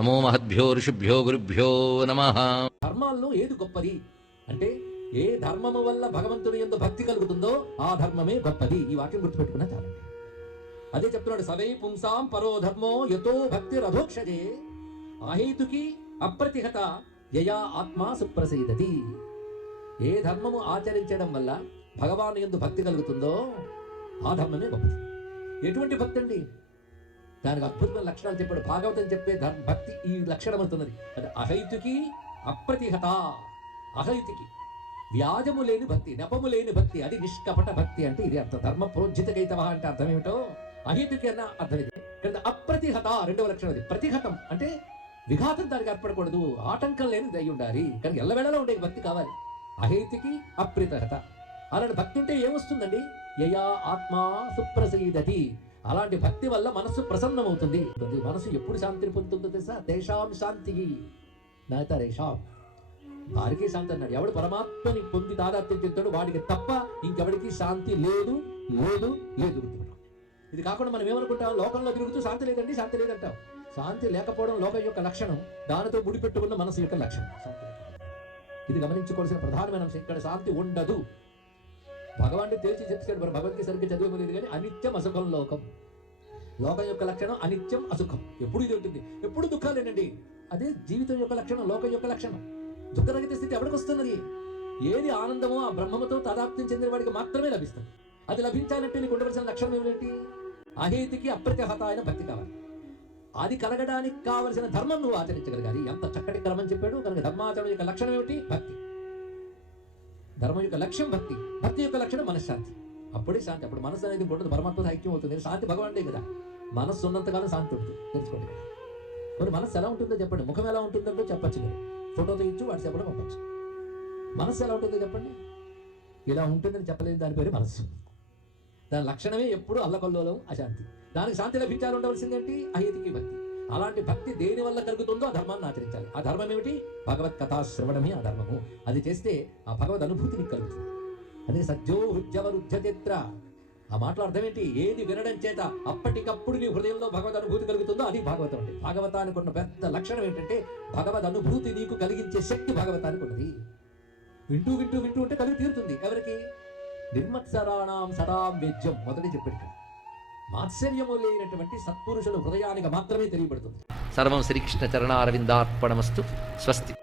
నమో మహద్భ్యో ఋషిభ్యో గురుభ్యో నమః. ధర్మాల్లో ఏది గొప్పది అంటే, ఏ ధర్మము వల్ల భగవంతుని యందు భక్తి కలుగుతుందో ఆ ధర్మమే గొప్పది. ఈ వాక్యం గుర్తుపెట్టుకున్నా చాలండి. అదే చెప్తున్నాడు, సవై పుంసాం పరో ధర్మో యతో భక్తి రథోక్షజే అహేతుకి అప్రతిహత యయా ఆత్మా సుప్రసీదతి. ఏ ధర్మము ఆచరించడం వల్ల భగవాను యందు భక్తి కలుగుతుందో ఆ ధర్మమే గొప్పది. ఎటువంటి భక్తి అండి? దానికి అద్భుతమైన లక్షణాలు చెప్పాడు. భాగవతం చెప్పే భక్తి ఈ లక్షణం అవుతున్నది. అది అహైతుకి అప్రతిహత. అహైతుకి వ్యాజము లేని భక్తి, నెపము లేని భక్తి, అది నిష్కపట భక్తి. అంటే ఇది అర్థం. ధర్మ ప్రోజ్జితకైతవ అంటే అర్థం ఏమిటో, అహేతుకి అన్న అర్థం ఇది. కానీ అప్రతిహత రెండవ లక్షణం అది. ప్రతిహతం అంటే విఘాతం దానికి ఏర్పడకూడదు, ఆటంకం లేని దయ ఉండాలి. కానీ ఎల్లవేళలో ఉండే భక్తి కావాలి. అహేతుకి అప్రతిహత. అలాంటి భక్తి ఉంటే ఏమొస్తుందండి? యయా ఆత్మా సుప్రసీదతి. అలాంటి భక్తి వల్ల మనస్సు ప్రసన్నమవుతుంది. మనసు ఎప్పుడు శాంతిని పొందుతుందో తెలుసా? తేషాం శాంతి నరేషాం. వారికి శాంతి అన్నాడు. ఎవడు పరమాత్మని పొంది తాదాత్మ్యం చెందుతాడు వాడికి తప్ప ఇంకెవడికి శాంతి లేదు లేదు లేదు. ఇది కాకుండా మనం ఏమనుకుంటాం, లోకంలో తిరుగుతూ శాంతి లేదండి శాంతి లేదంటాం. శాంతి లేకపోవడం లోకం యొక్క లక్షణం, దానితో ముడిపెట్టుకున్న మనసు యొక్క లక్షణం. ఇది గమనించుకోవాల్సిన ప్రధానమైన అంశం. ఇక్కడ శాంతి ఉండదు. భగవాన్ని తేల్చి చెప్పాడు. మరి భగవద్గీత సరిగ్గా చదివేమలేదు కానీ అనిత్యం అసుఖం లోకం. లోకం యొక్క లక్షణం అనిత్యం అసుఖం. ఎప్పుడు ఇది ఉంటుంది, ఎప్పుడు దుఃఖాలేనండి. అదే జీవితం యొక్క లక్షణం, లోకం యొక్క లక్షణం. దుఃఖరహిత స్థితి ఎవరికి వస్తున్నది? ఏది ఆనందమో ఆ బ్రహ్మముతో తాదాత్మ్యం చెందిన వాడికి మాత్రమే లభిస్తుంది. అది లభించాలంటే నీకు ఉండవలసిన లక్షణం ఏమిటి? అహేతికి అప్రతిహత అయిన భక్తి కావాలి. అది కలగడానికి కావలసిన ధర్మం నువ్వు ఆచరించగలగాలి. ఎంత చక్కటి క్రమం చెప్పాడు. కనుక ధర్మాచరణ యొక్క లక్షణం ఏమిటి? భక్తి. ధర్మం యొక్క లక్ష్యం భక్తి, భక్తి యొక్క లక్షణం మనశ్శాంతి. అప్పుడే శాంతి. అప్పుడు మనసు అనేది ఉండదు, పరమాత్మతో ఐక్యం అవుతుంది. శాంతి భగవానుడే కదా. మనస్సు ఉన్నంతకాలం శాంతి ఉంటుంది. తెలుసుకోండి. మరి మనస్సు ఎలా ఉంటుందో చెప్పండి. ముఖం ఎలా ఉంటుందో చెప్పచ్చు. మీరు ఫోటో తీయచ్చు, వాట్సాప్లో పంపచ్చు. మనస్సు ఎలా ఉంటుందో చెప్పండి. ఇలా ఉంటుందని చెప్పలేదు, దాని పేరు మనస్సు. దాని లక్షణమే ఎప్పుడు అల్లకల్లోలం, అశాంతి. దానికి శాంతి లభించాలి. ఉండవలసిందేంటి? అహేతికి భక్తి. అలాంటి భక్తి దేని వల్ల కలుగుతుందో ఆ ధర్మాన్ని ఆచరించాలి. ఆ ధర్మం ఏమిటి? భగవత్ కథా శ్రవణమే ఆ ధర్మము. అది చేస్తే ఆ భగవద్ అనుభూతి నీకు కలుగుతుంది. అదే సజ్జో హృద్యవరుధ్యచిత్ర. ఆ మాటల అర్థం ఏంటి? ఏది వినడం చేత అప్పటికప్పుడు నీ హృదయంలో భగవద్ అనుభూతి కలుగుతుందో అది భాగవతం అంటే. భాగవతానికి ఉన్న పెద్ద లక్షణం ఏంటంటే, భగవద్ అనుభూతి నీకు కలిగించే శక్తి భాగవతానికి ఉన్నది. వింటూ వింటూ వింటూ ఉంటే కలిగి తీరుతుంది. ఎవరికి? నిర్మత్సరాణం సదాం వేద్యం. మొదటి చెప్పాడు. మాత్సర్యము లేనటువంటి సత్పురుషుల హృదయానికి మాత్రమే తెలియబడుతుంది. సర్వం శ్రీకృష్ణ చరణారవిందార్పణమస్తు. స్వస్తి.